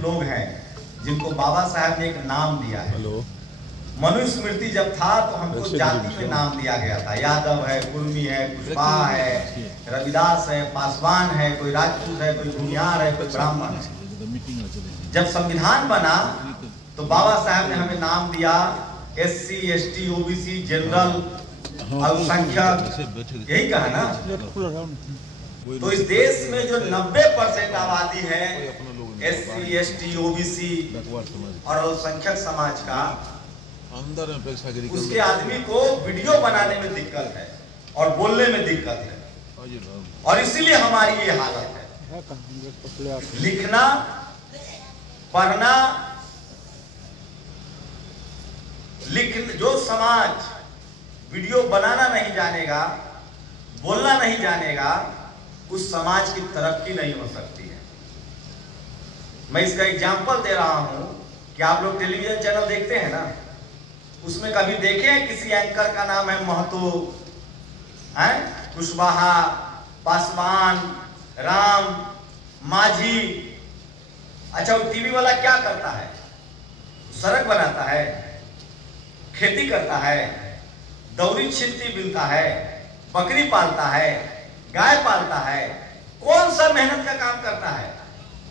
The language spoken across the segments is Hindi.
लोग हैं जिनको बाबा साहब ने एक नाम दिया है। मनुस्मृति जब था तो हमको जाति में नाम दिया गया था। यादव है, कुर्मी है, कुशवाहा है, रविदास है, पासवान है, कोई राजपूत है, कोई भूमिहार है, कोई ब्राह्मण है। जब संविधान बना तो बाबा साहब ने हमें नाम दिया SC, ST, OBC, जनरल, अल्पसंख्यक, यही कहा ना। तो इस देश में जो 90% आबादी है SC, ST, OBC और अल्पसंख्यक समाज का, उसके आदमी को वीडियो बनाने में दिक्कत है और बोलने में दिक्कत है, और इसीलिए हमारी ये हालत है। लिखना, पढ़ना, जो समाज वीडियो बनाना नहीं जानेगा, बोलना नहीं जानेगा, उस समाज की तरक्की नहीं हो सकती है। मैं इसका एग्जाम्पल दे रहा हूं कि आप लोग टेलीविजन चैनल देखते हैं ना, उसमें कभी देखे हैं किसी एंकर का नाम है महतो, कुशवाहा, पासवान, राम, माझी? अच्छा, वो टीवी वाला क्या करता है? सड़क बनाता है, खेती करता है, दौरी छिंती बिनता है, बकरी पालता है, गाय पालता है। कौन सा मेहनत का काम करता है?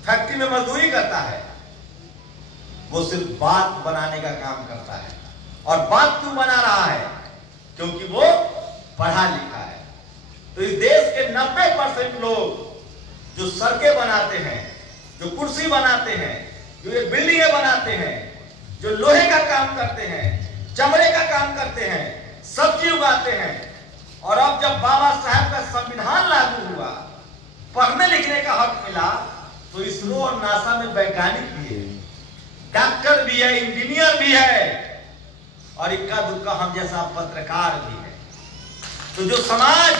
फैक्ट्री में मजदूरी करता है। वो सिर्फ बात बनाने का काम करता है। और बात क्यों बना रहा है? क्योंकि वो पढ़ा लिखा है। तो इस देश के 90% लोग जो सड़कें बनाते हैं, जो कुर्सी बनाते हैं, जो ये बिल्डिंगें बनाते हैं, जो लोहे का काम करते हैं, चमड़े का काम करते हैं, सब्जी उगाते हैं, और अब जब बाबा साहब का संविधान लागू हुआ, पढ़ने लिखने का हक मिला, तो इसरो और नासा में वैज्ञानिक भी है, डॉक्टर भी है, इंजीनियर भी है, और इक्का दुक्का हम जैसा पत्रकार भी है। तो जो समाज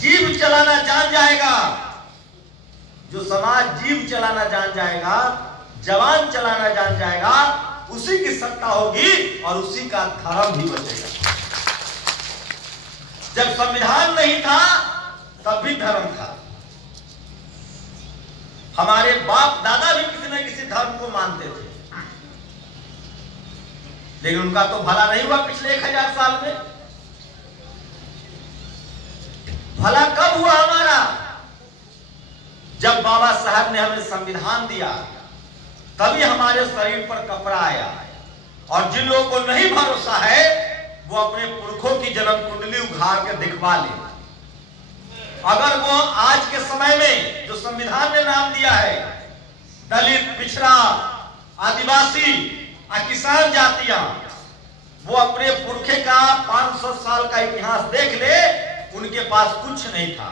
जीव चलाना जान जाएगा, जो समाज जीव चलाना जान जाएगा, जवान चलाना जान जाएगा, उसी की सत्ता होगी और उसी का धर्म भी बचेगा। जब संविधान नहीं था तब भी धर्म था। हमारे बाप दादा भी किसी न किसी धर्म को मानते थे, लेकिन उनका तो भला नहीं हुआ पिछले 1000 साल में। भला कब हुआ हमारा? जब बाबा साहब ने हमें संविधान दिया, तभी हमारे शरीर पर कपड़ा आया। और जिन लोगों को नहीं भरोसा है, वो अपने पुरखों की जन्म कुंडली उघाड़ के दिखवा ले। अगर वो आज के समय में जो संविधान ने नाम दिया है, दलित, पिछड़ा, आदिवासी, किसान जातियां, वो अपने पुरखे का 500 साल का इतिहास देख ले, उनके पास कुछ नहीं था।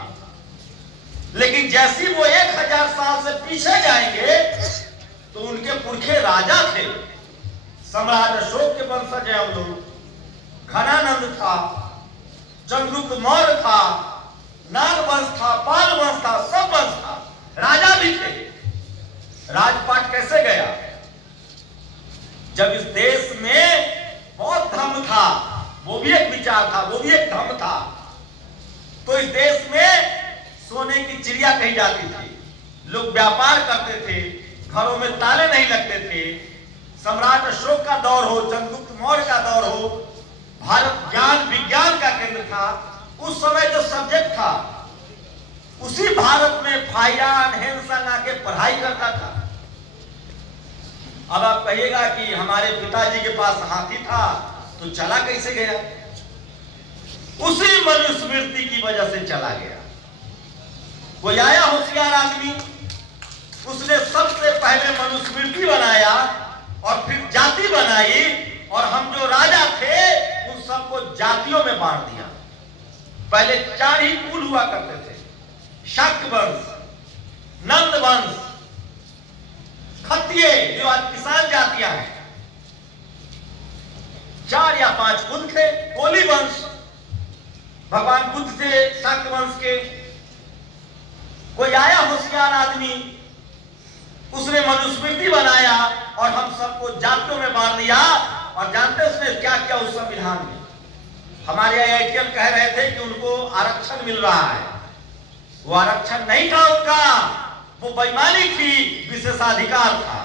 लेकिन जैसी वो 1000 साल से पीछे जाएंगे तो उनके पुरखे राजा थे। सम्राट अशोक के वंशज हैं हम लोग। घनानंद था, चंद्रगुप्त मौर्य था, नाग वंश था, पाल वंश था, सब वंश था, राजा भी थे। राजपाट कैसे गया? जब इस देश में बहुत धर्म था, वो भी एक विचार था, वो भी एक धर्म था, तो इस देश में सोने की चिड़िया कही जाती थी। लोग व्यापार करते थे, घरों में ताले नहीं लगते थे। सम्राट अशोक का दौर हो, चंद्रगुप्त मौर्य का दौर हो, भारत ज्ञान विज्ञान का केंद्र था। उस समय जो सब्जेक्ट था, उसी भारत में फाइयान हेनसन आके पढ़ाई करता था। अब आप कहिएगा कि हमारे पिताजी के पास हाथी था तो चला कैसे गया? उसी मनुस्मृति की वजह से चला गया। कोई आया होशियार आदमी, उसने सबसे पहले मनुस्मृति बनाया और फिर जाति बनाई, और हम जो राजा थे उन सबको जातियों में बांट दिया। पहले 4 ही कुल हुआ करते थे, शक वंश, नंद वंश, खत्तिय, जो आज किसान जातियां हैं, 4 या 5 कुल थे। कोली वंश भगवान बुद्ध से शाक्य वंश के। कोई आया होशियार आदमी, उसने मनुस्मृति बनाया और हम सबको जातियों में बांट दिया। और जानते उसने क्या किया उस संविधान में? हमारे IITian कह रहे थे कि उनको आरक्षण मिल रहा है। वो आरक्षण नहीं था उनका, वो बेईमानी थी। विशेषाधिकार था,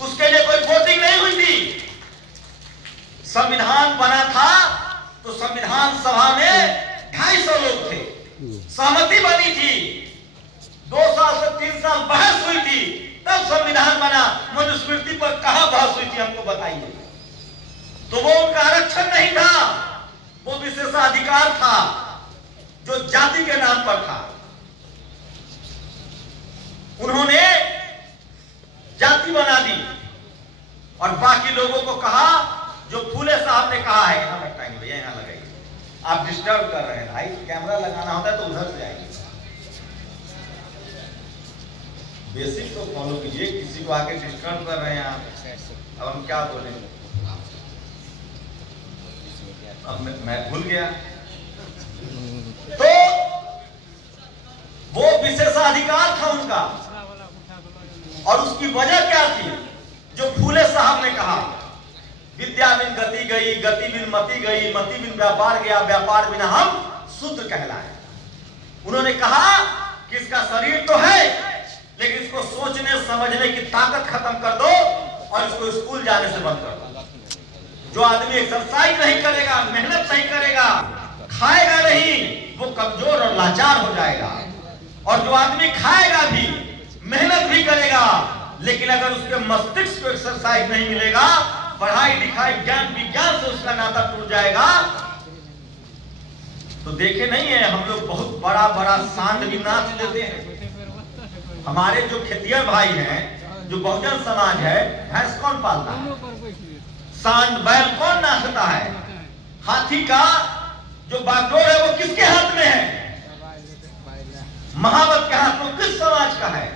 उसके लिए कोई वोटिंग नहीं हुई थी। संविधान बना था तो संविधान सभा में 250 लोग थे, सहमति बनी थी, 2 साल से 3 साल बहस हुई थी, तब संविधान बना। मनुस्मृति पर कहां बहस हुई थी, हमको बताइए। तो वो उनका आरक्षण नहीं था, वो विशेषाधिकार था जो जाति के नाम पर था। उन्होंने जाति बना दी और बाकी लोगों को कहा, जो फूले साहब ने कहा है, यहां लगाएंगे भैया, यहां लगाइए, आप डिस्टर्ब कर रहे हैं भाई, कैमरा लगाना होता है तो उधर से आइए। बेसिक तो फॉलो कीजिए, किसी को आके डिस्टर्ब कर रहे हैं आप। अब हम क्या बोले, अब मैं भूल गया। तो वो विशेषाधिकार था उनका, और उसकी वजह क्या थी? जो फूले साहब ने कहा, विद्या बिन गति गई, गति बिन मति गई, मति बिन व्यापार गया, व्यापार बिना हम शूद्र कहलाए। उन्होंने कहा कि इसका शरीर तो है, लेकिन इसको सोचने समझने की ताकत खत्म कर दो और इसको स्कूल जाने से बंद कर दो। जो आदमी एक्सरसाइज नहीं करेगा, मेहनत नहीं करेगा, खाएगा नहीं, वो कमजोर और लाचार हो जाएगा। और जो आदमी खाएगा भी, मेहनत भी करेगा, लेकिन अगर उसके मस्तिष्क को एक्सरसाइज नहीं मिलेगा, पढ़ाई लिखाई ज्ञान विज्ञान से उसका नाता टूट जाएगा। तो देखे नहीं है हम लोग बहुत बड़ा बड़ा सांड भी नाच देते हैं। हमारे जो खेतिहर भाई हैं, जो बहुजन समाज है, भैंस कौन पालता है? सांड बैल कौन नाचता है? हाथी का जो बागडोर है वो किसके हाथ में है? महावत के हाथ में। किस समाज का है?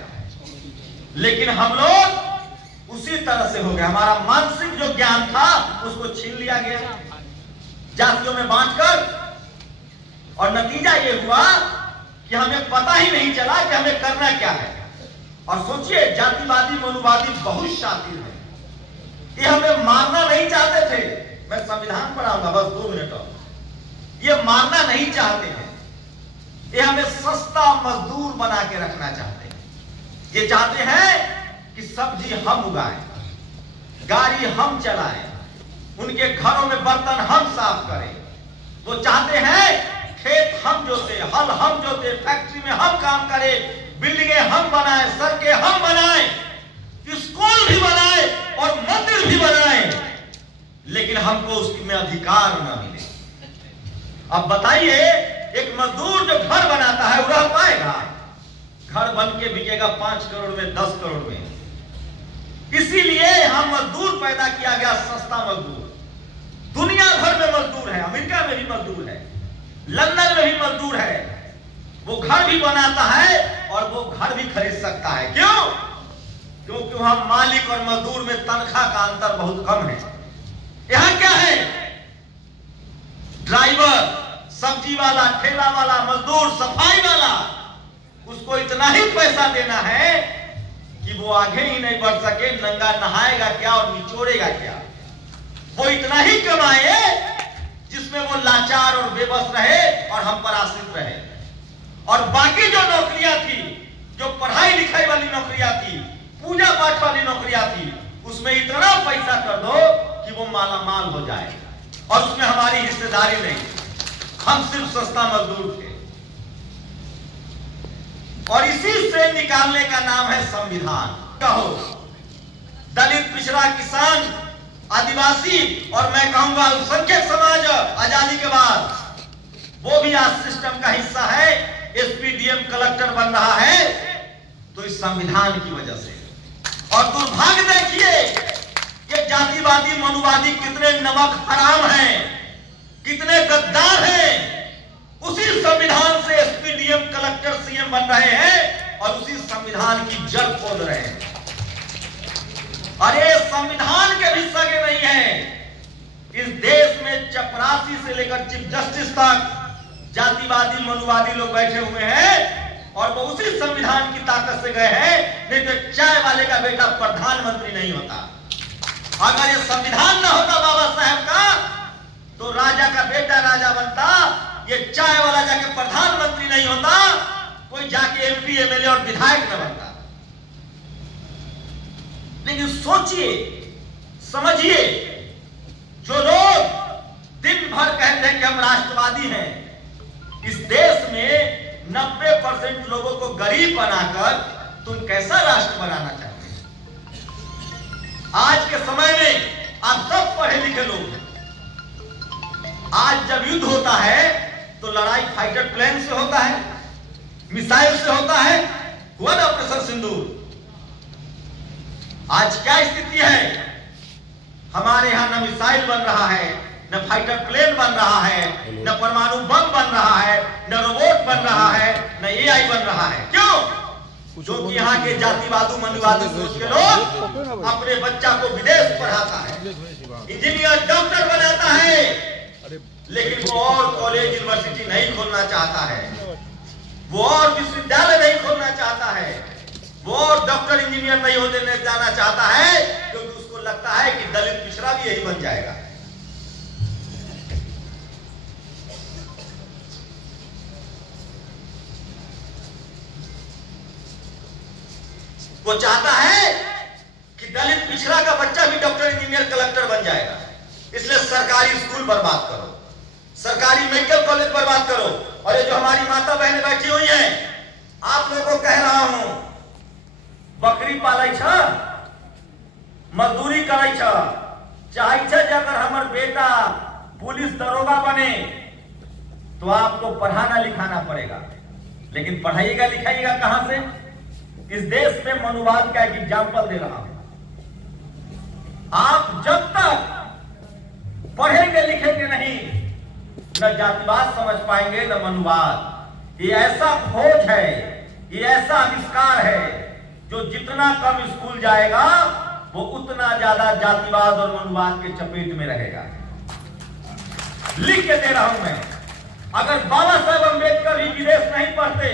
लेकिन हम लोग उसी तरह से हो गए। हमारा मानसिक जो ज्ञान था उसको छीन लिया गया जातियों में बांटकर, और नतीजा ये हुआ कि हमें पता ही नहीं चला कि हमें करना क्या है। और सोचिए, जातिवादी मनुवादी बहुत शातिर है, ये हमें मारना नहीं चाहते थे। मैं संविधान पढ़ाऊंगा बस 2 मिनट और। ये मारना नहीं चाहते हैं, ये हमें सस्ता मजदूर बना के रखना चाहते हैं। ये चाहते हैं कि सब्जी हम उगाएं, गाड़ी हम चलाएं, उनके घरों में बर्तन हम साफ करें। वो चाहते हैं खेत हम जोते, हल हम जोते, फैक्ट्री में हम काम करें, बिल्डिंगें हम बनाएं, सड़कें हम बनाएं, स्कूल भी बनाएं और मंदिर भी बनाएं, लेकिन हमको उसमें अधिकार न मिले। अब बताइए, एक मजदूर जो घर बनाता है वो रह पाएगा? घर बन के बिकेगा 5 करोड़ में, 10 करोड़ में। इसीलिए हम मजदूर पैदा किया गया, सस्ता मजदूर। दुनिया भर में मजदूर है, अमेरिका में भी मजदूर है, लंदन में भी मजदूर है। वो घर भी बनाता है और वो घर भी खरीद सकता है। क्यों? क्योंकि वहां मालिक और मजदूर में तनख्वाह का अंतर बहुत कम है। यहां क्या है? ड्राइवर, सब्जी वाला, ठेला वाला, मजदूर, सफाई वाला, उसको इतना ही पैसा देना है कि वो आगे ही नहीं बढ़ सके। नंगा नहाएगा क्या और निचोड़ेगा क्या? वो इतना ही कमाए जिसमें वो लाचार और बेबस रहे और हम पर आश्रित रहे। और बाकी जो नौकरियां थी, जो पढ़ाई लिखाई वाली नौकरियां थी, पूजा पाठ वाली नौकरियां थी, उसमें इतना पैसा कर दो कि वो मालामाल हो जाए, और उसमें हमारी हिस्सेदारी नहीं। हम सिर्फ सस्ता मजदूर थे। और इसी से निकालने का नाम है संविधान। कहो दलित, पिछड़ा, किसान, आदिवासी, और मैं कहूंगा अल्पसंख्यक समाज आजादी के बाद वो भी आज सिस्टम का हिस्सा है। एसपी, डीएम, कलेक्टर बन रहा है तो इस संविधान की वजह से। और दुर्भाग्य देखिए, ये जातिवादी मनुवादी कितने नमक हराम हैं, कितने गद्दार हैं। उसी संविधान से एसपी, डीएम, कलेक्टर, सीएम बन रहे हैं और उसी संविधान की जड़ खोद रहे हैं। अरे संविधान के भी सगे नहीं है। इस देश में चपरासी से लेकर चीफ जस्टिस तक जातिवादी मनुवादी लोग बैठे हुए हैं, और वो उसी संविधान की ताकत से गए हैं। नहीं तो चाय वाले का बेटा प्रधानमंत्री नहीं होता। अगर ये संविधान ना होता बाबा साहब का, तो राजा का बेटा राजा बनता, ये चाय वाला जाके प्रधानमंत्री नहीं होता, कोई जाके एमपी, एमएलए और विधायक न बनता। लेकिन सोचिए, समझिए, जो लोग दिन भर कहते हैं कि हम राष्ट्रवादी हैं, इस देश में 90% लोगों को गरीब बनाकर तुम कैसा राष्ट्र बनाना चाहते हैं? आज के समय में आप सब पढ़े लिखे लोग हैं। आज जब युद्ध होता है तो लड़ाई फाइटर प्लेन से होता है, मिसाइल से होता है, हुआ ना ऑपरेशन सिंदूर। आज क्या स्थिति है? हमारे यहां न मिसाइल बन रहा है, न फाइटर प्लेन बन रहा है, न परमाणु बम बन रहा है, न रोबोट बन रहा है, न एआई बन रहा है। क्यों? जो कि यहाँ के जातिवादी मनुवादी सोच के लोग अपने बच्चा को विदेश पढ़ाता है, इंजीनियर डॉक्टर बनाता है, लेकिन वो और कॉलेज यूनिवर्सिटी नहीं खोलना चाहता है, वो और विश्वविद्यालय नहीं खोलना चाहता है, वो और डॉक्टर इंजीनियर नहीं होने जाना चाहता है, क्योंकि उसको लगता है कि दलित पिछड़ा भी यही बन जाएगा। वो चाहता है कि दलित पिछड़ा का बच्चा भी डॉक्टर इंजीनियर कलेक्टर बन जाएगा। इसलिए सरकारी स्कूल बर्बाद करो, सरकारी मेडिकल कॉलेज बर्बाद करो। और ये जो हमारी माता बहनें बैठी हुई हैं, आप लोगों को कह रहा हूं, बकरी पालै छ, मजदूरी करै छ, चाहे छ अगर हमार बेटा पुलिस दरोगा बने तो आपको पढ़ाना लिखाना पड़ेगा, लेकिन पढ़ाइएगा लिखाइएगा कहां से? इस देश में मनुवाद का एक एग्जाम्पल दे रहा हूं। आप जब तक पढ़ेंगे लिखेंगे नहीं, न जातिवाद समझ पाएंगे न मनुवाद। ये ऐसा खोज है, ये ऐसा आविष्कार है, जो जितना कम स्कूल जाएगा वो उतना ज्यादा जातिवाद और मनुवाद के चपेट में रहेगा। लिख के दे रहा हूं मैं, अगर बाबा साहेब अम्बेडकर भी विदेश नहीं पढ़ते,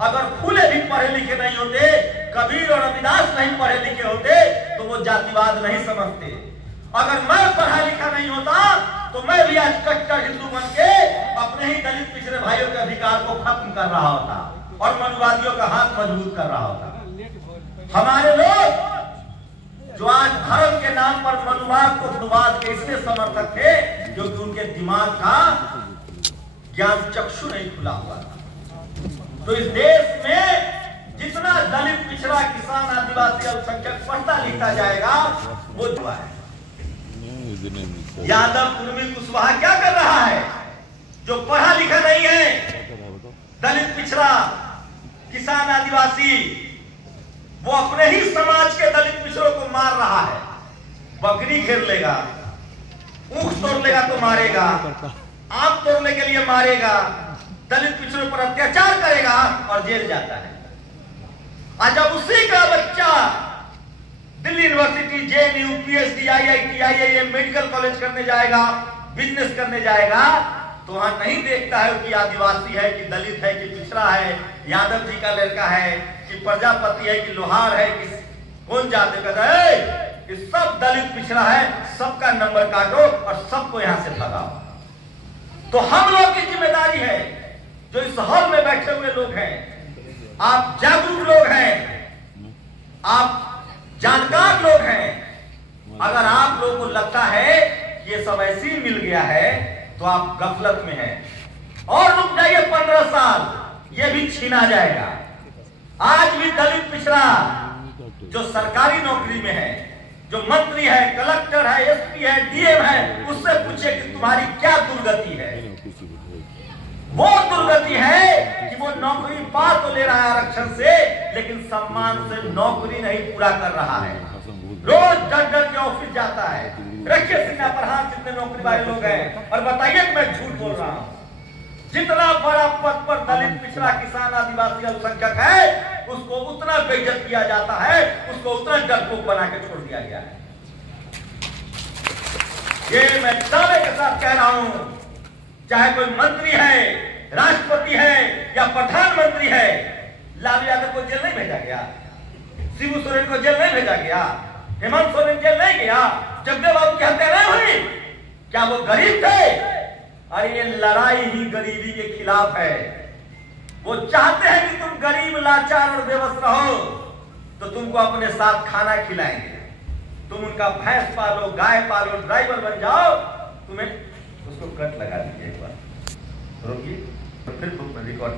अगर फूले भी पढ़े लिखे नहीं होते, कबीर और रविदास नहीं पढ़े लिखे होते, तो वो जातिवाद नहीं समझते। अगर मैं पढ़ा लिखा नहीं होता तो मैं भी आज कट्टर हिंदू बन के अपने ही दलित पिछड़े भाइयों के अधिकार को खत्म कर रहा होता और मनुवादियों का हाथ मजबूत कर रहा होता। हमारे लोग जो आज धर्म के नाम पर मनुवाद को मनुवाद के इसलिए समर्थक थे क्योंकि उनके दिमाग का ज्ञान चक्षु नहीं खुला हुआ था। तो इस देश में जितना दलित पिछड़ा किसान आदिवासी अल्पसंख्यक पढ़ता लिखता जाएगा वो दुआ है। यादव कुर्मी कुशवाहा क्या कर रहा है? जो पढ़ा लिखा नहीं है, दलित पिछड़ा किसान आदिवासी, वो अपने ही समाज के दलित पिछड़ों को मार रहा है। बकरी घेर लेगा, ऊख तोड़ लेगा तो मारेगा, आम तोड़ने के लिए मारेगा, दलित पिछड़ों पर अत्याचार करेगा और जेल जाता है। आज जब उसी का बच्चा Delhi university, JNU, PhD, IIT, IIM, medical college करने जाएगा, बिजनेस करने जाएगा, तो वहां नहीं देखता है कि आदिवासी है कि दलित है कि पिछड़ा है, यादव जी का लड़का है कि प्रजापति है कि लोहार है कि कौन जाते, कहता है कि सब दलित पिछड़ा है, सबका नंबर काटो और सबको यहां से भगाओ। तो हम लोग की जिम्मेदारी है, जो इस हॉल में बैठे हुए लोग हैं, आप जागरूक लोग हैं, आप जानकार लोग हैं। अगर आप लोगों को लगता है कि ये सब ऐसे ही मिल गया है तो आप गफलत में हैं। और रुक जाइए 15 साल, ये भी छीना जाएगा। आज भी दलित पिछड़ा जो सरकारी नौकरी में है, जो मंत्री है, कलेक्टर है, एसपी है, डीएम है, उससे पूछे कि तुम्हारी क्या दुर्गति है। वो दुर्गति है कि वो नौकरी पा तो ले रहा है आरक्षण से, लेकिन सम्मान से नौकरी नहीं पूरा कर रहा है। रोज डर डर के ऑफिस जाता है। रखिए सीना पर हाथ, जितने नौकरी वाले लोग हैं, और बताइए कि मैं झूठ बोल रहा हूं। जितना बड़ा पद पर दलित पिछड़ा किसान आदिवासी अल्पसंख्यक है, उसको उतना बेइज्जत किया जाता है, उसको उतना डरपोक बना के छोड़ दिया गया है। ये मैं दावे के साथ कह रहा हूं, चाहे कोई मंत्री है, राष्ट्रपति है या प्रधानमंत्री है, लालू यादव को जेल नहीं भेजा गया, शिबू सोरेन को जेल नहीं भेजा गया, हेमंत सोरेन जेल नहीं गया, जगदेव बाबू की हत्या नहीं हुई। क्या वो गरीब थे? अरे ये लड़ाई ही गरीबी के खिलाफ है। वो चाहते हैं कि तुम गरीब, लाचार और बेबस रहो। तो तुमको अपने साथ खाना खिलाएंगे, तुम उनका भैंस पालो, गाय पालो, ड्राइवर बन जाओ, तुम्हें उसको कट लगा दीजिए एक बार, रोकिए, तो फिर रिकॉर्ड